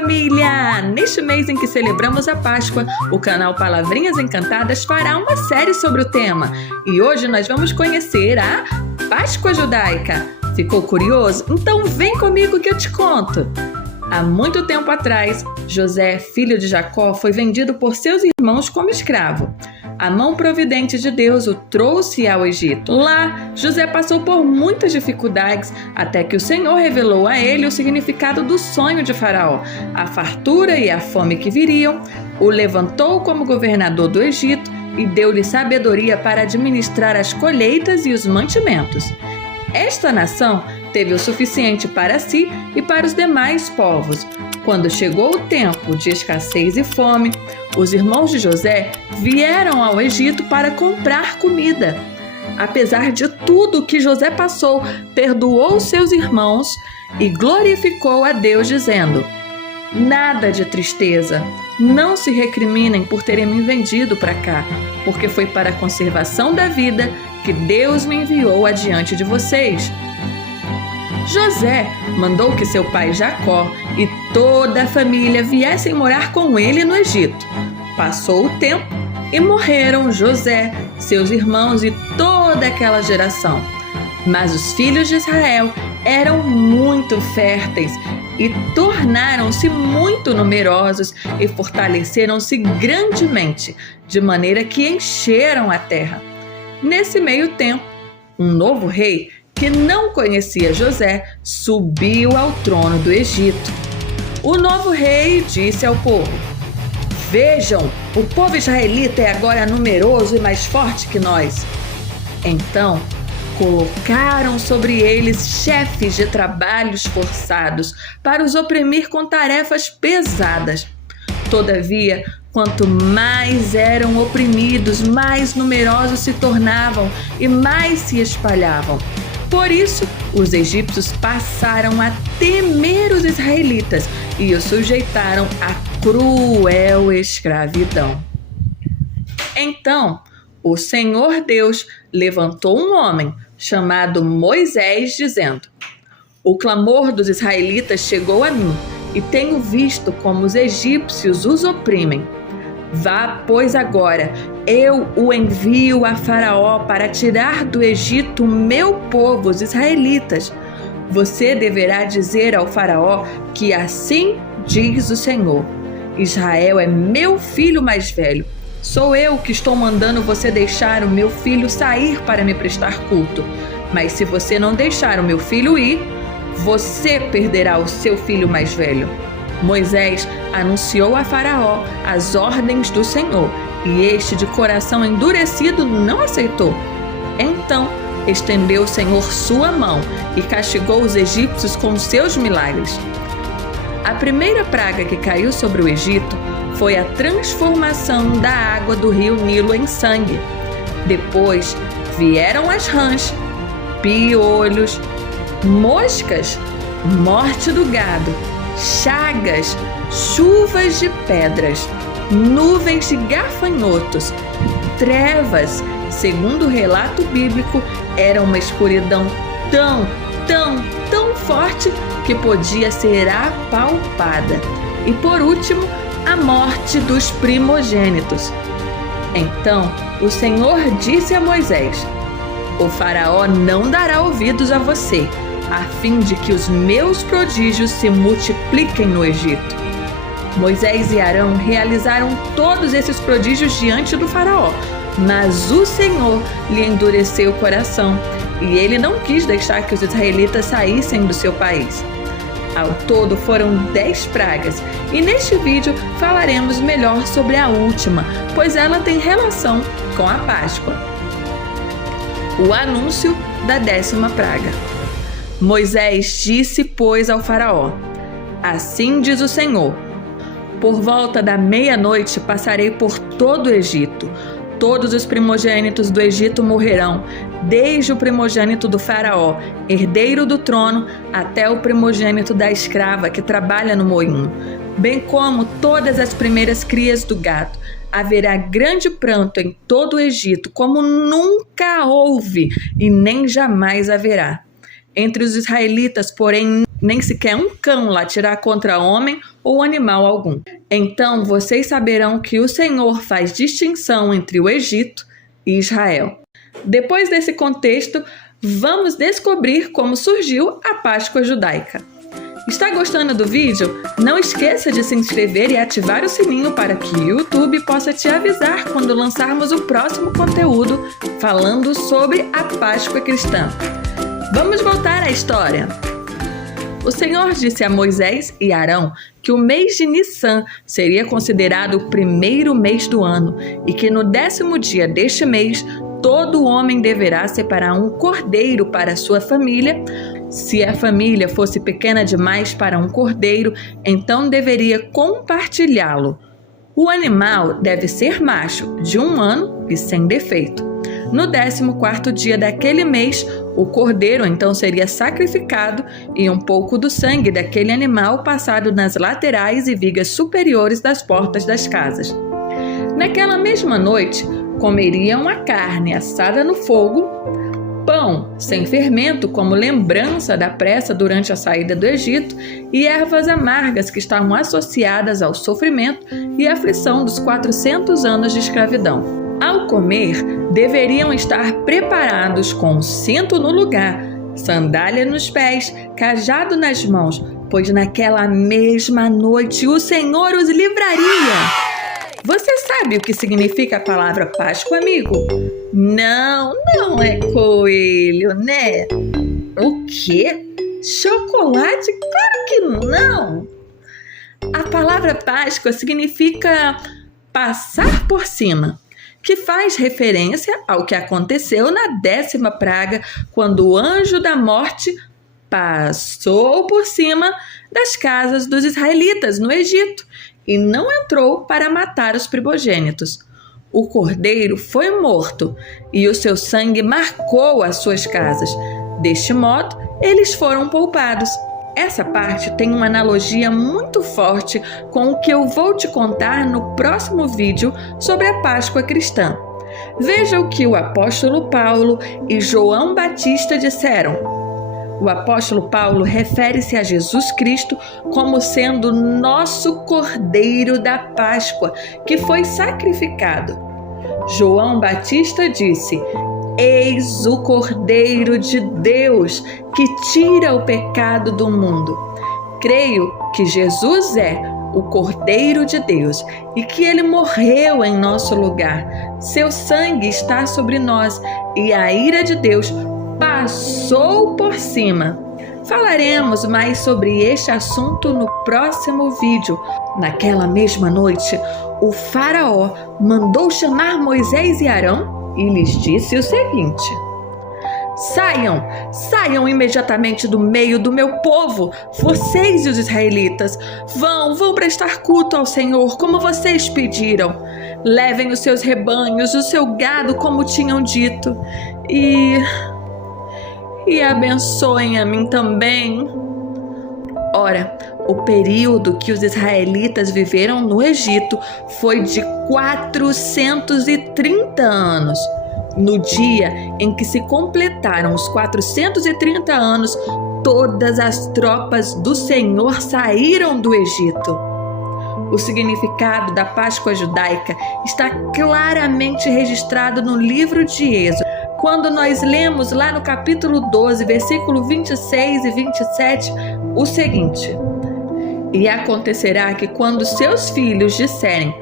família! Neste mês em que celebramos a Páscoa, o canal Palavrinhas Encantadas fará uma série sobre o tema. E hoje nós vamos conhecer a Páscoa Judaica. Ficou curioso? Então vem comigo que eu te conto! Há muito tempo atrás, José, filho de Jacó, foi vendido por seus irmãos como escravo. A mão providente de Deus o trouxe ao Egito. Lá, José passou por muitas dificuldades, até que o Senhor revelou a ele o significado do sonho de Faraó, a fartura e a fome que viriam, o levantou como governador do Egito e deu-lhe sabedoria para administrar as colheitas e os mantimentos. Esta nação teve o suficiente para si e para os demais povos. Quando chegou o tempo de escassez e fome, os irmãos de José vieram ao Egito para comprar comida. Apesar de tudo que José passou, perdoou seus irmãos e glorificou a Deus, dizendo: "Nada de tristeza, não se recriminem por terem me vendido para cá, porque foi para a conservação da vida que Deus me enviou adiante de vocês." José mandou que seu pai Jacó e toda a família viessem morar com ele no Egito. Passou o tempo e morreram José, seus irmãos e toda aquela geração. Mas os filhos de Israel eram muito férteis e tornaram-se muito numerosos e fortaleceram-se grandemente, de maneira que encheram a terra. Nesse meio tempo, um novo rei, que não conhecia José, subiu ao trono do Egito. O novo rei disse ao povo: "Vejam, o povo israelita é agora numeroso e mais forte que nós." Então, colocaram sobre eles chefes de trabalhos forçados para os oprimir com tarefas pesadas. Todavia, quanto mais eram oprimidos, mais numerosos se tornavam e mais se espalhavam. Por isso, os egípcios passaram a temer os israelitas e os sujeitaram à cruel escravidão. Então, o Senhor Deus levantou um homem chamado Moisés, dizendo: "O clamor dos israelitas chegou a mim, e tenho visto como os egípcios os oprimem. Vá, pois, agora, eu o envio a Faraó para tirar do Egito o meu povo, os israelitas. Você deverá dizer ao Faraó que assim diz o Senhor: Israel é meu filho mais velho. Sou eu que estou mandando você deixar o meu filho sair para me prestar culto. Mas se você não deixar o meu filho ir, você perderá o seu filho mais velho." Moisés anunciou a Faraó as ordens do Senhor, e este, de coração endurecido, não aceitou. Então estendeu o Senhor sua mão e castigou os egípcios com seus milagres. A primeira praga que caiu sobre o Egito foi a transformação da água do rio Nilo em sangue. Depois vieram as rãs, piolhos, moscas, morte do gado, chagas, chuvas de pedras, nuvens de gafanhotos, trevas. Segundo o relato bíblico, era uma escuridão tão forte que podia ser apalpada. E por último, a morte dos primogênitos. Então o Senhor disse a Moisés: "O Faraó não dará ouvidos a você, a fim de que os meus prodígios se multipliquem no Egito." Moisés e Arão realizaram todos esses prodígios diante do Faraó, mas o Senhor lhe endureceu o coração e ele não quis deixar que os israelitas saíssem do seu país. Ao todo foram 10 pragas, e neste vídeo falaremos melhor sobre a última, pois ela tem relação com a Páscoa. O anúncio da 10ª praga. Moisés disse, pois, ao Faraó: "Assim diz o Senhor: por volta da meia-noite passarei por todo o Egito. Todos os primogênitos do Egito morrerão, desde o primogênito do Faraó, herdeiro do trono, até o primogênito da escrava que trabalha no moinho, bem como todas as primeiras crias do gado. Haverá grande pranto em todo o Egito, como nunca houve e nem jamais haverá. Entre os israelitas, porém, nem sequer um cão latirá contra homem ou animal algum. Então vocês saberão que o Senhor faz distinção entre o Egito e Israel. Depois desse contexto, vamos descobrir como surgiu a Páscoa judaica. Está gostando do vídeo? Não esqueça de se inscrever e ativar o sininho para que o YouTube possa te avisar quando lançarmos o próximo conteúdo falando sobre a Páscoa cristã. Vamos voltar à história. O Senhor disse a Moisés e Arão que o mês de Nissan seria considerado o primeiro mês do ano e que no 10º dia deste mês todo homem deverá separar um cordeiro para sua família. Se a família fosse pequena demais para um cordeiro, então deveria compartilhá-lo. O animal deve ser macho, de 1 ano e sem defeito. No 14º dia daquele mês, o cordeiro então seria sacrificado e um pouco do sangue daquele animal passado nas laterais e vigas superiores das portas das casas. Naquela mesma noite, comeriam a carne assada no fogo, pão sem fermento como lembrança da pressa durante a saída do Egito e ervas amargas que estavam associadas ao sofrimento e aflição dos 400 anos de escravidão. Ao comer, deveriam estar preparados com cinto no lugar, sandália nos pés, cajado nas mãos, pois naquela mesma noite o Senhor os livraria. Você sabe o que significa a palavra Páscoa, amigo? Não é coelho, né? O quê? Chocolate? Claro que não! A palavra Páscoa significa passar por cima, que faz referência ao que aconteceu na 10ª praga, quando o anjo da morte passou por cima das casas dos israelitas no Egito e não entrou para matar os primogênitos. O cordeiro foi morto e o seu sangue marcou as suas casas. Deste modo, eles foram poupados. Essa parte tem uma analogia muito forte com o que eu vou te contar no próximo vídeo sobre a Páscoa cristã. Veja o que o apóstolo Paulo e João Batista disseram. O apóstolo Paulo refere-se a Jesus Cristo como sendo nosso Cordeiro da Páscoa, que foi sacrificado. João Batista disse: Eis o Cordeiro de Deus que tira o pecado do mundo. Creio que Jesus é o Cordeiro de Deus e que ele morreu em nosso lugar. Seu sangue está sobre nós e a ira de Deus passou por cima. Falaremos mais sobre este assunto no próximo vídeo. Naquela mesma noite, o faraó mandou chamar Moisés e Arão e lhes disse o seguinte: Saiam imediatamente do meio do meu povo, vocês e os israelitas. Vão prestar culto ao Senhor, como vocês pediram. Levem os seus rebanhos, o seu gado, como tinham dito. E abençoem a mim também. Ora, o período que os israelitas viveram no Egito foi de 430 anos. No dia em que se completaram os 430 anos, todas as tropas do Senhor saíram do Egito. O significado da Páscoa judaica está claramente registrado no livro de Êxodo. Quando nós lemos lá no capítulo 12, versículo 26 e 27, o seguinte: E acontecerá que quando seus filhos disserem: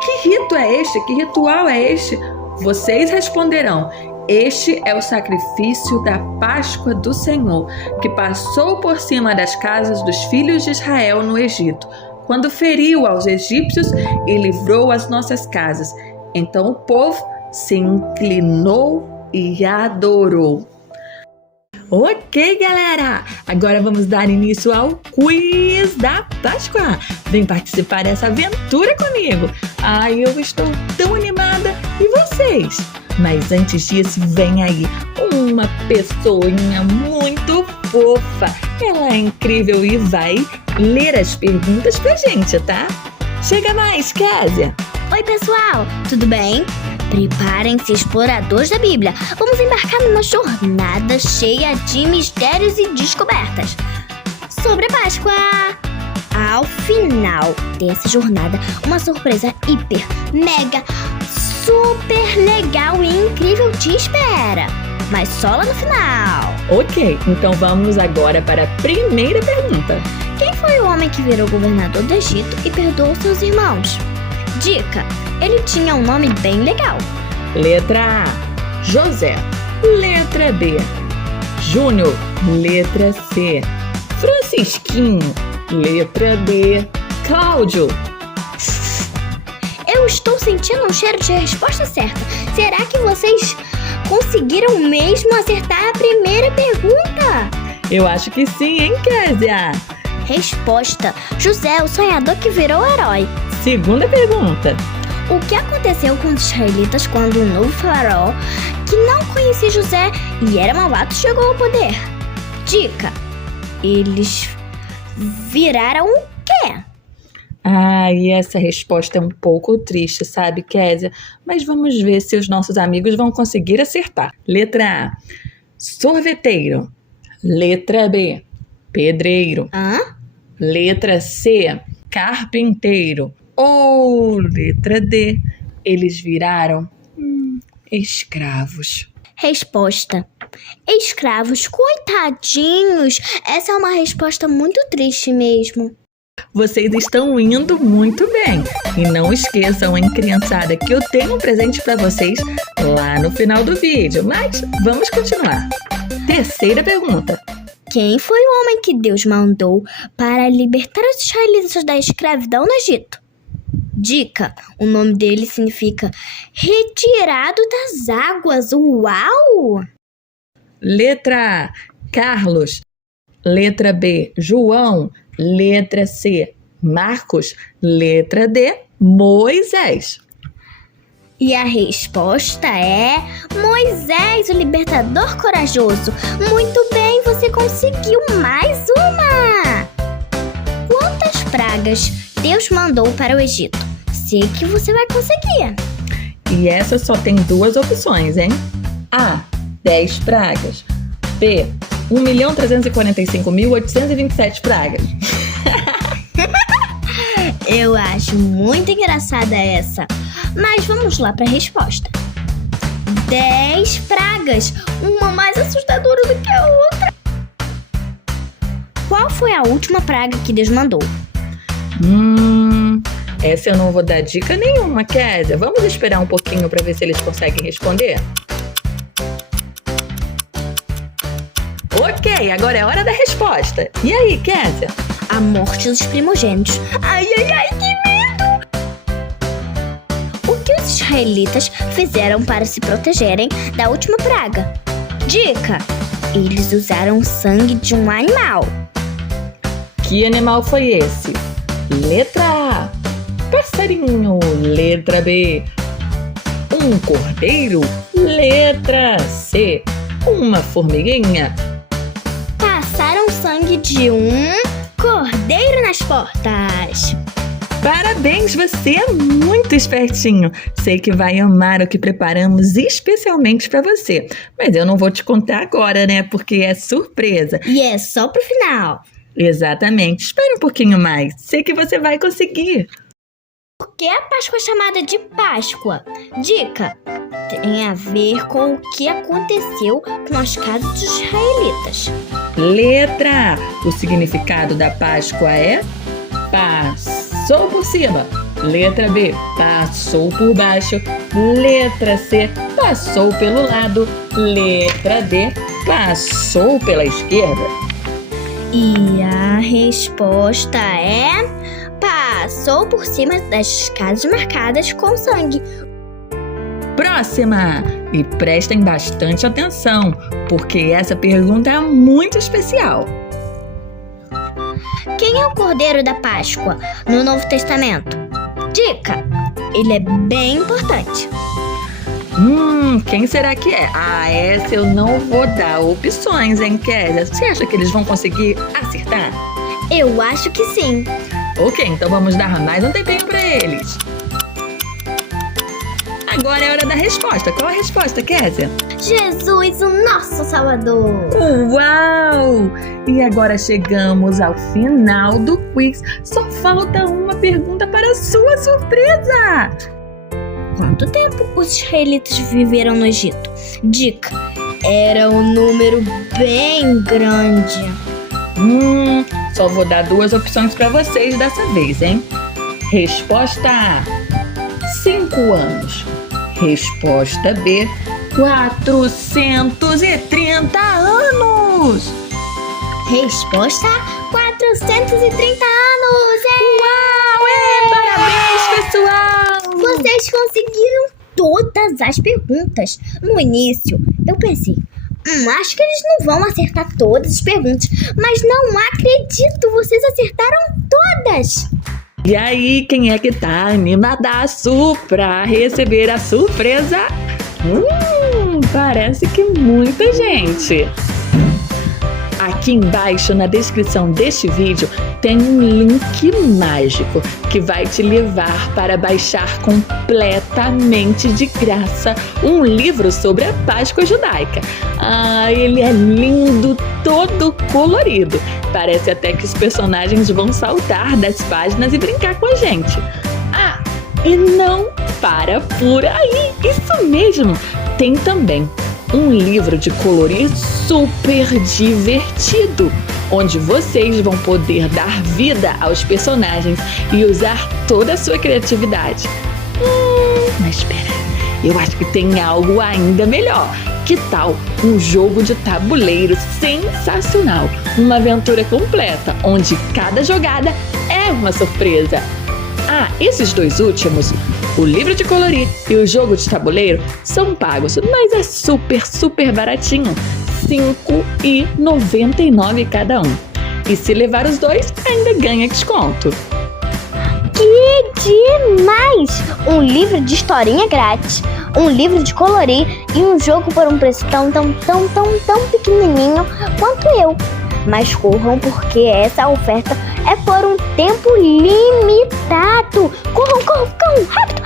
Que rito é este? Que ritual é este? Vocês responderão: Este é o sacrifício da Páscoa do Senhor, que passou por cima das casas dos filhos de Israel no Egito, quando feriu aos egípcios e livrou as nossas casas. Então o povo se inclinou e adorou. Ok, galera! Agora vamos dar início ao quiz da Páscoa. Vem participar dessa aventura comigo. Eu estou tão animada. E vocês? Mas antes disso, vem aí uma pessoinha muito fofa. Ela é incrível e vai ler as perguntas pra gente, tá? Chega mais, Kézia! Oi, pessoal! Tudo bem? Preparem-se, exploradores da Bíblia. Vamos embarcar numa jornada cheia de mistérios e descobertas sobre a Páscoa. Ao final dessa jornada, uma surpresa hiper, mega, super legal e incrível te espera. Mas só lá no final. Ok, então vamos agora para a primeira pergunta. Quem foi o homem que virou governador do Egito e perdoou seus irmãos? Dica: ele tinha um nome bem legal. Letra A, José. Letra B, Júnior. Letra C, Francisquinho. Letra D, Cláudio. Eu estou sentindo um cheiro de resposta certa. Será que vocês conseguiram mesmo acertar a primeira pergunta? Eu acho que sim, hein, Kézia? Resposta: José, o sonhador que virou herói. Segunda pergunta. O que aconteceu com os israelitas quando o novo faraó, que não conhecia José e era malvado, chegou ao poder? Dica: eles viraram o quê? E essa resposta é um pouco triste, sabe, Kézia? Mas vamos ver se os nossos amigos vão conseguir acertar. Letra A, sorveteiro. Letra B, pedreiro. Letra C, carpinteiro. Ou letra D, eles viraram escravos. Resposta: escravos, coitadinhos. Essa é uma resposta muito triste mesmo. Vocês estão indo muito bem. E não esqueçam, hein, criançada, que eu tenho um presente para vocês lá no final do vídeo. Mas vamos continuar. Terceira pergunta. Quem foi o homem que Deus mandou para libertar os israelitas da escravidão no Egito? Dica: o nome dele significa retirado das águas. Uau! Letra A, Carlos. Letra B, João. Letra C, Marcos. Letra D, Moisés. E a resposta é Moisés, o libertador corajoso. Muito bem, você conseguiu mais uma! Quantas pragas Deus mandou para o Egito? Sei que você vai conseguir. E essa só tem duas opções, hein? A, 10 pragas. B, 1.345.827 pragas. Eu acho muito engraçada essa. Mas vamos lá para a resposta. 10 pragas, uma mais assustadora do que a outra. Qual foi a última praga que Deus mandou? Essa eu não vou dar dica nenhuma, Kézia. Vamos esperar um pouquinho para ver se eles conseguem responder? Ok, agora é hora da resposta. E aí, Kézia? A morte dos primogênitos. Ai, que medo! O que os israelitas fizeram para se protegerem da última praga? Dica: eles usaram o sangue de um animal. Que animal foi esse? Letra A, passarinho. Letra B, um cordeiro. Letra C, uma formiguinha. Passaram sangue de um cordeiro nas portas. Parabéns, você é muito espertinho. Sei que vai amar o que preparamos especialmente para você. Mas eu não vou te contar agora, né? Porque é surpresa. E é só pro final. Exatamente. Espere um pouquinho mais. Sei que você vai conseguir. Por que a Páscoa é chamada de Páscoa? Dica: tem a ver com o que aconteceu com as casas dos israelitas. Letra A. O significado da Páscoa é passou por cima. Letra B, passou por baixo. Letra C, passou pelo lado. Letra D, passou pela esquerda. E a resposta é passou por cima das casas marcadas com sangue. Próxima! E prestem bastante atenção, porque essa pergunta é muito especial. Quem é o Cordeiro da Páscoa no Novo Testamento? Dica: ele é bem importante. Quem será que é? Essa eu não vou dar opções, hein, Kézia? Você acha que eles vão conseguir acertar? Eu acho que sim. Ok, então vamos dar mais um tempinho para eles. Agora é hora da resposta. Qual a resposta, Kézia? Jesus, o nosso Salvador. Uau! E agora chegamos ao final do quiz. Só falta uma pergunta para a sua surpresa. Quanto tempo os israelitas viveram no Egito? Dica: era um número bem grande. Só vou dar 2 opções para vocês dessa vez, hein? Resposta A: 5 anos. Resposta B: 430 anos. Resposta: 430 anos! Uau! Parabéns, pessoal! Vocês conseguiram todas as perguntas. No início, eu pensei, acho que eles não vão acertar todas as perguntas. Mas não acredito, vocês acertaram todas. E aí, quem é que tá animadaço pra receber a surpresa? Parece que muita gente. Aqui embaixo na descrição deste vídeo tem um link mágico que vai te levar para baixar completamente de graça um livro sobre a Páscoa judaica. Ele é lindo, todo colorido. Parece até que os personagens vão saltar das páginas e brincar com a gente. E não para por aí, isso mesmo! Tem também um livro de colorir super divertido, onde vocês vão poder dar vida aos personagens e usar toda a sua criatividade. Mas espera, eu acho que tem algo ainda melhor. Que tal um jogo de tabuleiro sensacional? Uma aventura completa, onde cada jogada é uma surpresa. Esses 2 últimos, o livro de colorir e o jogo de tabuleiro, são pagos, mas é super baratinho, R$ 5,99 cada um. E se levar os 2, ainda ganha desconto. Que demais! Um livro de historinha grátis, um livro de colorir e um jogo por um preço tão pequenininho quanto eu. Mas corram, porque essa oferta é por um tempo limitado. Corram, rápido!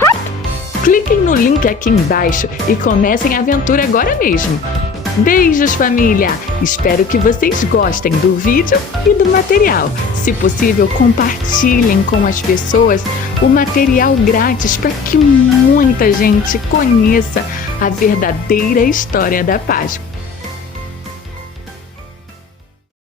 Cliquem no link aqui embaixo e comecem a aventura agora mesmo. Beijos, família! Espero que vocês gostem do vídeo e do material. Se possível, compartilhem com as pessoas o material grátis para que muita gente conheça a verdadeira história da Páscoa.